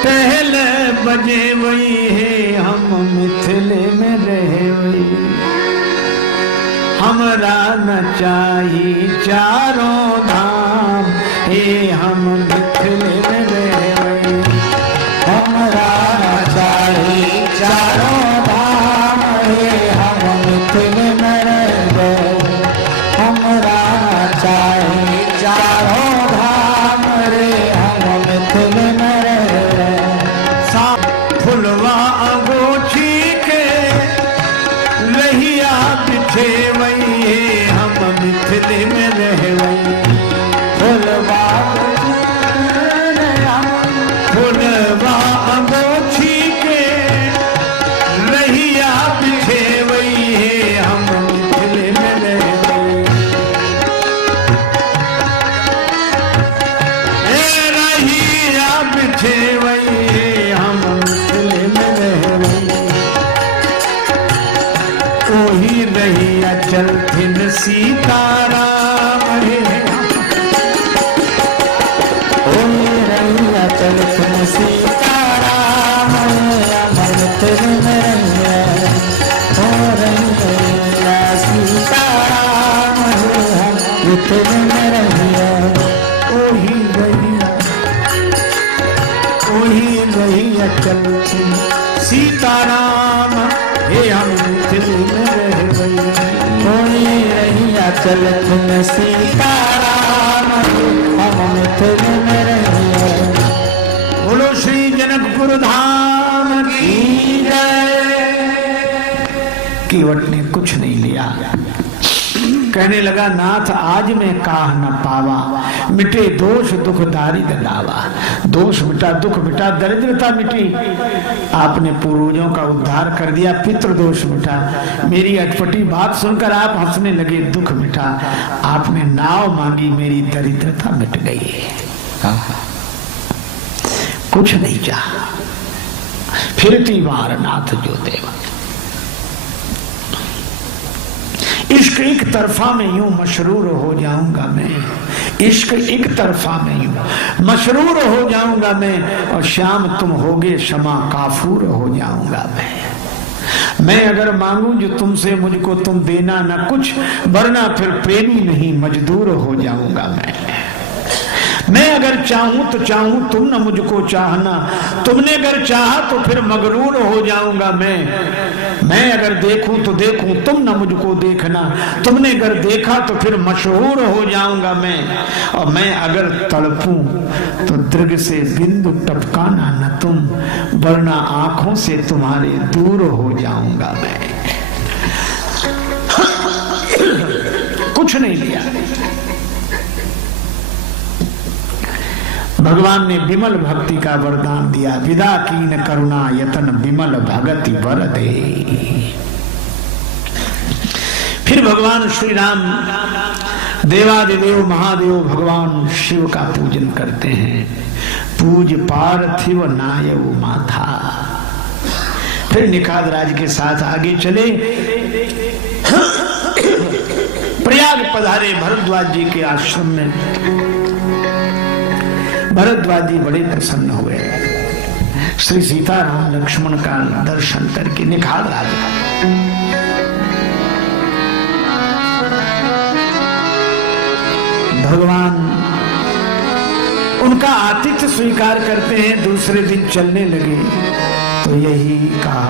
पहले बजे वही है हम मिथिले में रहे वही हमरा न चाही चारों धाम हे हम मिथिले में रहे वही हमरा न चाही चारों धाम हे हम मिथिले में रहे हमरा न चाही चारों धाम रे हम मिथिले में फुलवा अगोछी के लहिया बिछे वही हम मिथिले में रह वही फुलवा अगोछी के लहिया बिछे वही हम मिथिले में रह वही लहिया बिछे वही ओही रहिया चलथिन सीताराम हे ओही रहिया चलथिन सीताराम मिथिले में रहिया ओ रहिया सीताराम मिथिले में रहिया ओही रहिया चलथिन सीताराम हे हम मिथिले में रह गई कोई रहिया चलथिन सीताराम हम मिथिले में रहिया बोलो श्री जनकपुर धाम की जय। केवट ने कुछ नहीं लिया, कहने लगा नाथ आज मैं काह न पावा मिटे दोष दुख दारिद्र लावा। दोष मिटा दुख मिटा दरिद्रता मिटी, आपने पूर्वजों का उद्धार कर दिया, पितृ दोष मिटा। मेरी अटपटी बात सुनकर आप हंसने लगे, दुख मिटा। आपने नाव मांगी, मेरी दरिद्रता मिट गई। कुछ नहीं चाहा, फिरती बार नाथ जो देवा। इश्क एक तरफा में यूं मशरूर हो जाऊंगा मैं, इश्क एक तरफा में यूं मशरूर हो जाऊंगा मैं, और शाम तुम होगे क्षमा काफूर हो जाऊंगा मैं अगर मांगू जो तुमसे मुझको तुम देना न कुछ, वरना फिर प्रेमी नहीं मजदूर हो जाऊंगा मैं अगर चाहूं तो चाहूं तुम न मुझको चाहना, तुमने अगर चाहा तो फिर मगरूर हो जाऊंगा मैं अगर देखूं तो देखूं तुम न मुझको देखना, तुमने अगर देखा तो फिर मशहूर हो जाऊंगा मैं। और मैं अगर तड़पूं तो दृग से बिंदु टपकाना न तुम, वरना आंखों से तुम्हारे दूर हो जाऊंगा मैं। कुछ नहीं लिया, भगवान ने विमल भक्ति का वरदान दिया। विदा कीन करुणा यतन विमल भगति वर दे। फिर भगवान श्री राम देवादिदेव महादेव भगवान शिव का पूजन करते हैं। पूज पार्थिव नायव माथा। फिर निखाद राज के साथ आगे चले, प्रयाग पधारे भरद्वाज जी के आश्रम में। भरद्वाज जी बड़े प्रसन्न हुए, श्री सीताराम लक्ष्मण का दर्शन करके। निखाद राज भगवान उनका आतिथ्य स्वीकार करते हैं। दूसरे दिन चलने लगे तो यही कहा,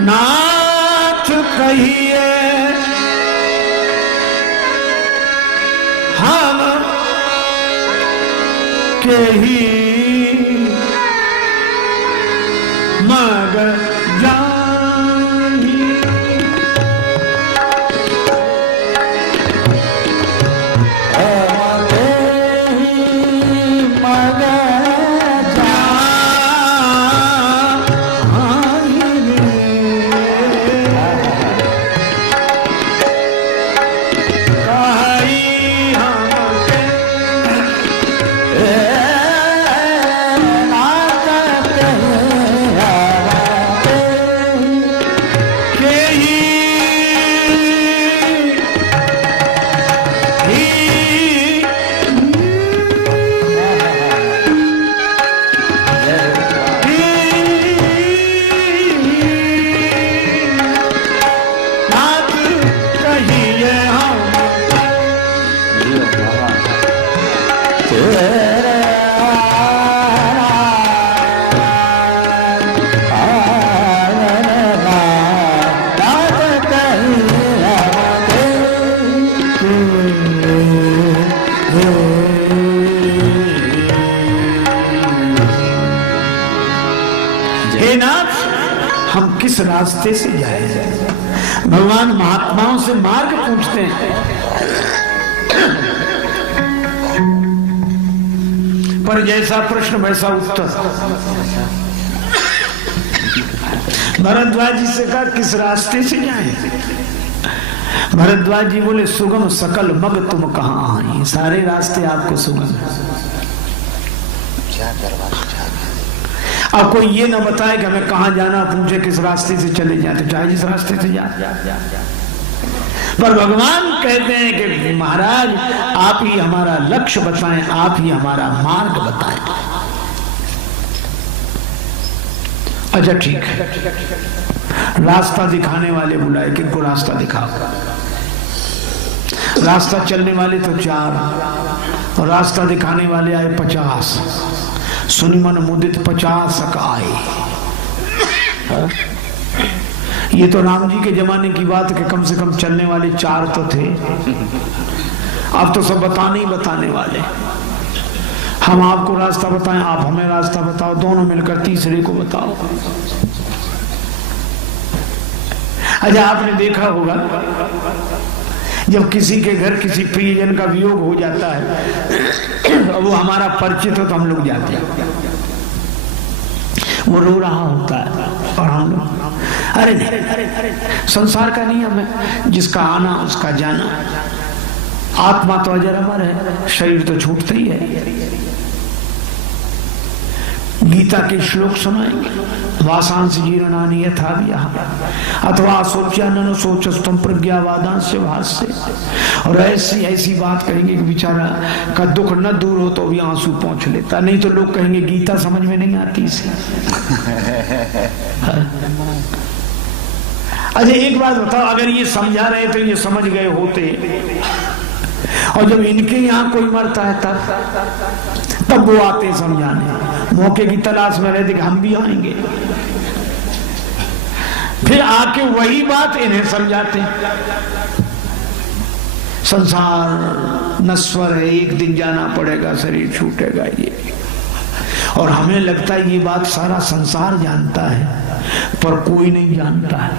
नाथ कहिए हम के ही मग जानी, मग किस रास्ते से जाए। भगवान महात्माओं से मार्ग पूछते हैं, पर जैसा प्रश्न वैसा उत्तर। भरद्वाज जी से कहा किस रास्ते से जाएं? भरद्वाज जी बोले सुगम सकल मग तुम कहां आई। सारे रास्ते आपको सुगम है। अब कोई ये ना बताए कि हमें कहां जाना, पूछे किस रास्ते से चले जाए तो चाहे जिस रास्ते से जा। पर भगवान कहते हैं कि महाराज आप ही हमारा लक्ष्य बताएं, आप ही हमारा मार्ग बताएं। अच्छा ठीक है, रास्ता दिखाने वाले बुलाए, किनको रास्ता दिखाओ। रास्ता चलने वाले तो 4 और रास्ता दिखाने वाले आए 50। सुनि मन मुदित 50 आए। ये तो राम जी के जमाने की बात है कि कम से कम चलने वाले 4 तो थे। अब तो सब बताने ही बताने वाले। हम आपको रास्ता बताएं, आप हमें रास्ता बताओ, दोनों मिलकर तीसरे को बताओ। अच्छा आपने देखा होगा जब किसी के घर किसी प्रियजन का वियोग हो जाता है, वो हमारा परिचित हो तो हम लोग जाते हैं, वो रो रहा होता है और हम लोग अरे नहीं, संसार का नियम है, जिसका आना उसका जाना। आत्मा तो अजर अमर है, शरीर तो छूटता ही है। गीता के श्लोक सुनाएंगे, वासांस जीर्णानि यथा विहाय अथवा सोच्यानन सोचस्तम प्रज्ञावादांस्य भाष्य। और ऐसी बात कहेंगे कि बेचारा का दुख न दूर हो तो भी आंसू पहुंच लेता, नहीं तो लोग कहेंगे गीता समझ में नहीं आती इसे। अच्छा एक बात बताओ, अगर ये समझा रहे थे, ये समझ गए होते, और जब इनके यहाँ कोई मरता है तब वो आते समझाने, मौके की तलाश में रहते कि हम भी आएंगे, फिर आके वही बात इन्हें समझाते। संसार नश्वर है, एक दिन जाना पड़ेगा, शरीर छूटेगा ये। और हमें लगता है ये बात सारा संसार जानता है, पर कोई नहीं जानता है।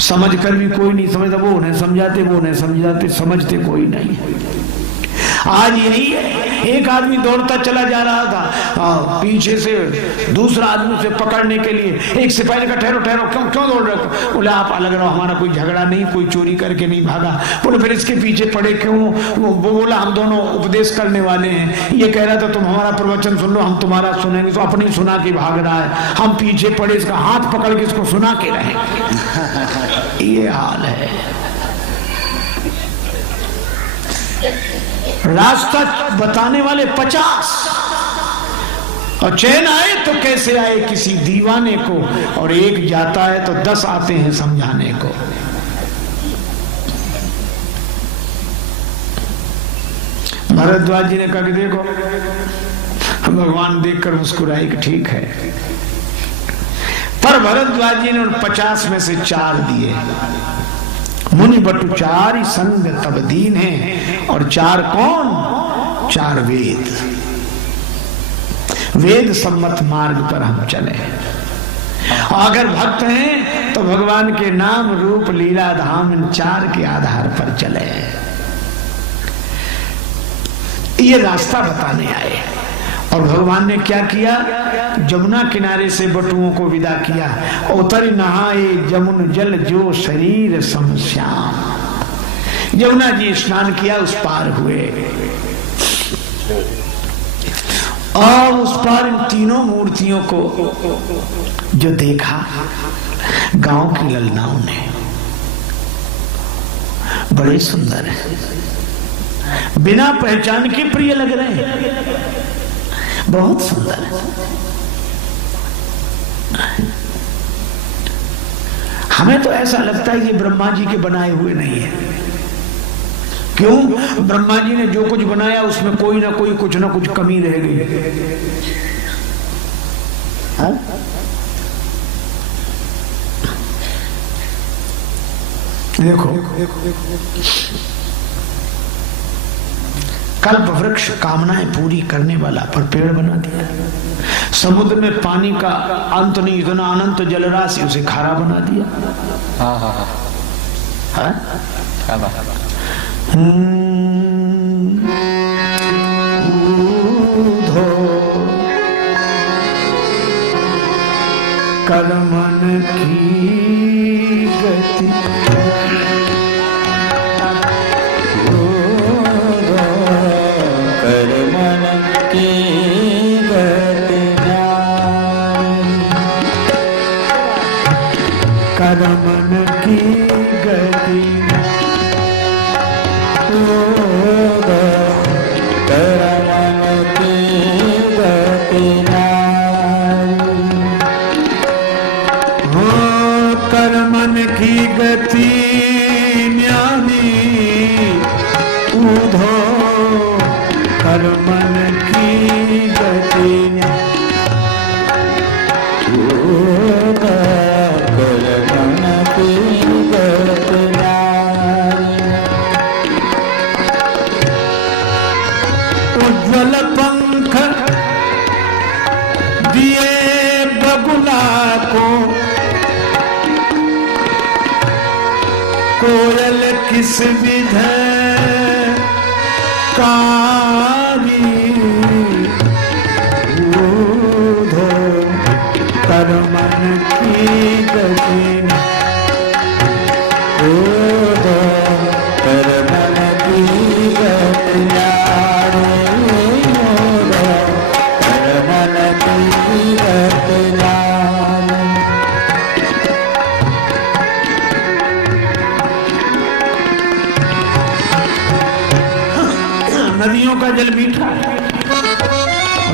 समझ कर भी कोई नहीं समझता, वो उन्हें समझाते, वो उन्हें समझाते, समझते कोई नहीं। आज यही है, एक आदमी दौड़ता चला जा रहा था, पीछे से दूसरा आदमी उसे पकड़ने के लिए, एक सिपाही ने कहा ठहरो ठहरो, क्यों दौड़ रहे हो? बोले आप अलग रहो, हमारा कोई झगड़ा नहीं, कोई चोरी करके नहीं भागा। बोले फिर इसके पीछे पड़े क्यों? वो बोला हम दोनों उपदेश करने वाले हैं, ये कह रहा था तुम हमारा प्रवचन सुन लो, हम तुम्हारा सुनेंगे, तो अपनी सुना के भाग रहा है, हम पीछे पड़े इसका हाथ पकड़ के इसको सुना के रहेंगे। ये हाल है। रास्ता बताने वाले 50 और चैन आए तो कैसे आए किसी दीवाने को, और एक जाता है तो 10 आते हैं समझाने को। भरद्वाज जी ने कहा कि देखो, भगवान देखकर मुस्कुराए कि ठीक है, पर भरद्वाज जी ने उन 50 में से 4 दिए। मुनि बटु 4 संग तब दीन है, और 4 कौन? 4 वेद। वेद सम्मत मार्ग पर हम चले। अगर भक्त हैं तो भगवान के नाम रूप लीला धाम इन 4 के आधार पर चले। ये रास्ता बताने आए। और भगवान ने क्या किया? जमुना किनारे से बटुओं को विदा किया। उतर नहाए जमुन जल जो शरीर समश्याम। यमुना जी स्नान किया, उस पार हुए, और उस पार इन तीनों मूर्तियों को जो देखा गांव की ललनाओं ने, बड़े सुंदर है, बिना पहचान के प्रिय लग रहे हैं, बहुत सुंदर है। हमें तो ऐसा लगता है कि ब्रह्मा जी के बनाए हुए नहीं है। क्यों? ब्रह्मा जी ने जो कुछ बनाया उसमें कोई ना कोई कुछ ना कुछ कमी रह गई। देखो कल्प वृक्ष कामनाएं पूरी करने वाला पर पेड़ बना दिया। समुद्र में पानी का अंत नहीं, इतना अनंत जलराशि, उसे खारा बना दिया। हाँ हाँ हाँ कर्मन की गति कर्मन की गति कर्मन की गति की गति ज्ञानी उधो कर्मन की गति कर्मन की गति उज्ज्वल पंख दिए बगुला को कोयल किस विध कारी उधो कर्मन की गति उधो कर्मन की गति कर्मन की गति नदियों का जल मीठा है,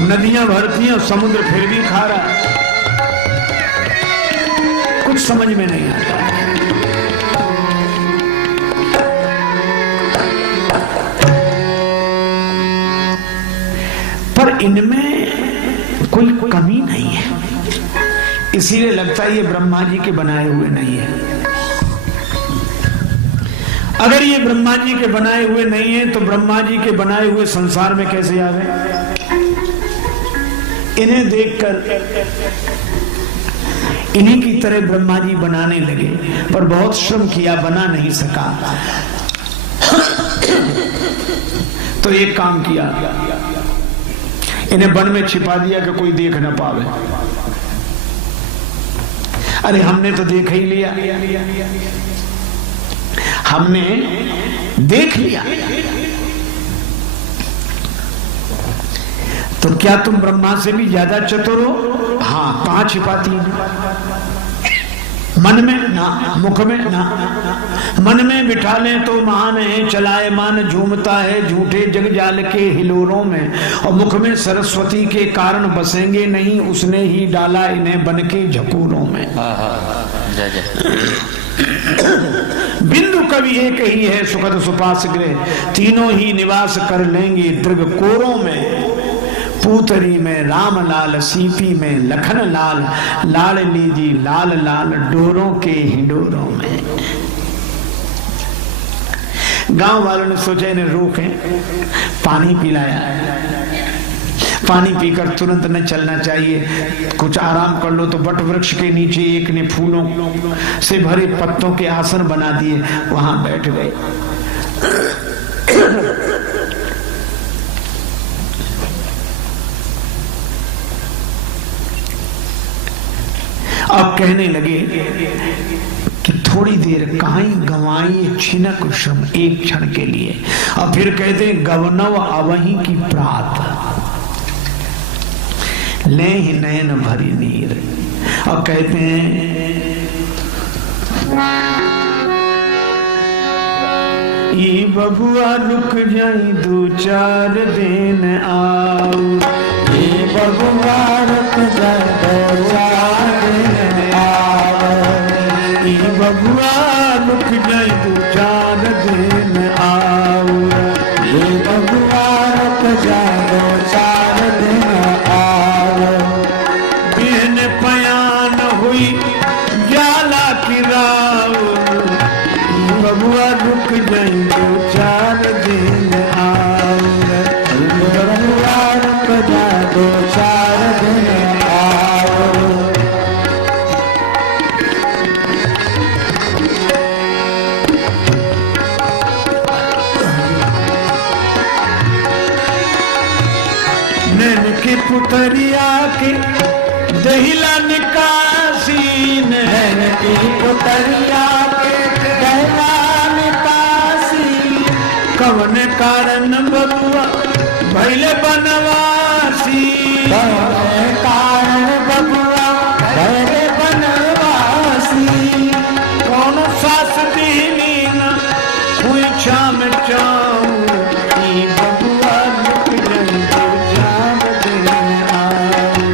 नदियां भरती हैं और समुद्र फिर भी खारा। कुछ समझ में नहीं आता। पर इनमें कोई कमी नहीं है, इसीलिए लगता है ये ब्रह्मा जी के बनाए हुए नहीं है। अगर ये ब्रह्मा जी के बनाए हुए नहीं है तो ब्रह्मा जी के बनाए हुए संसार में कैसे आ गए? इन्हें देखकर इन्हीं की तरह ब्रह्मा जी बनाने लगे, पर बहुत श्रम किया, बना नहीं सका। तो एक काम किया, इन्हें वन में छिपा दिया कि कोई देख ना पावे। अरे हमने तो देख ही लिया, हमने देख लिया, तो क्या तुम ब्रह्मा से भी ज्यादा चतुर हो? हाँ, कहां छिपाती है? मन में ना, मुख में ना। मन में बिठा लें तो महान है, चलाए मान झूमता है झूठे जगजाल के हिलोरों में, और मुख में सरस्वती के कारण बसेंगे नहीं, उसने ही डाला इन्हें बन के झकूरों में। बिंदु कवि एक ही है सुखद सुपास गृह, तीनों ही निवास कर लेंगे दृग कोरों में। पूतरी में राम लाल, सीपी में लखन लाल, लाडली जी लाल लाल डोरों के हिंडोरों में। गांव वालों ने सोचा इन्हें रोकें, पानी पिलाया। पानी पीकर तुरंत न चलना चाहिए, कुछ आराम कर लो। तो वट वृक्ष के नीचे एक ने फूलों से भरे पत्तों के आसन बना दिए, वहां बैठ गए। अब कहने लगे कि थोड़ी देर कहीं गंवाई छिनक श्रम, एक क्षण के लिए। और फिर कहते गवनव अवहीं की प्रात, ले ही नयन भरी नीर। और कहते हैं ये बबुआ रुक जाई दो चार दिन आओ, ये बबुआ रुक जाए दो चार दिन आओ, ये बबुआ रुक जाए दो चार दिन आओ, ये बबुआ रुक जाए दो चार दिन आओ। बिन पयान हुई जाला की राव, बबुआ रुक जाए दो चार दिन आओ। पुतरिया के दहिला निकासी नैन की पुतरिया के दहिला निकासी कवन कारण बबुआ भैले बनवासी कवन कारण बबुआ भैले बनवासी कौन सास दीनी न हुई चाम चाऊ बबुआ लुक जंदो चाम दिन आऊ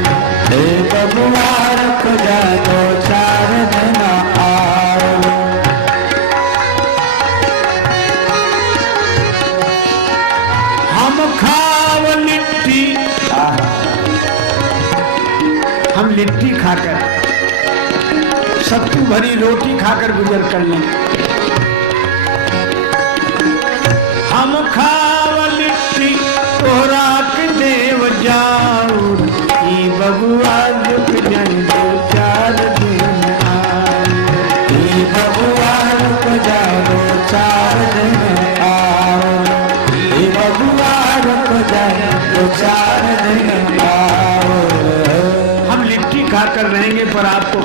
हे बबुआ रुक जाओ चार दिन आओ हम खाव लिट्टी हम लिट्टी खाकर सत्तू भरी रोटी खाकर गुजर कर लें हम खाव लिट्टी तोरा के देव जाऊ ई बबुआ रुक जाए दो चार दिन आओ ई बबुआ रुक जाओ दो चार दिन आओ ई बबुआ रुक जाए दो चार दिन आओ हम लिट्टी खाकर रहेंगे पर आपको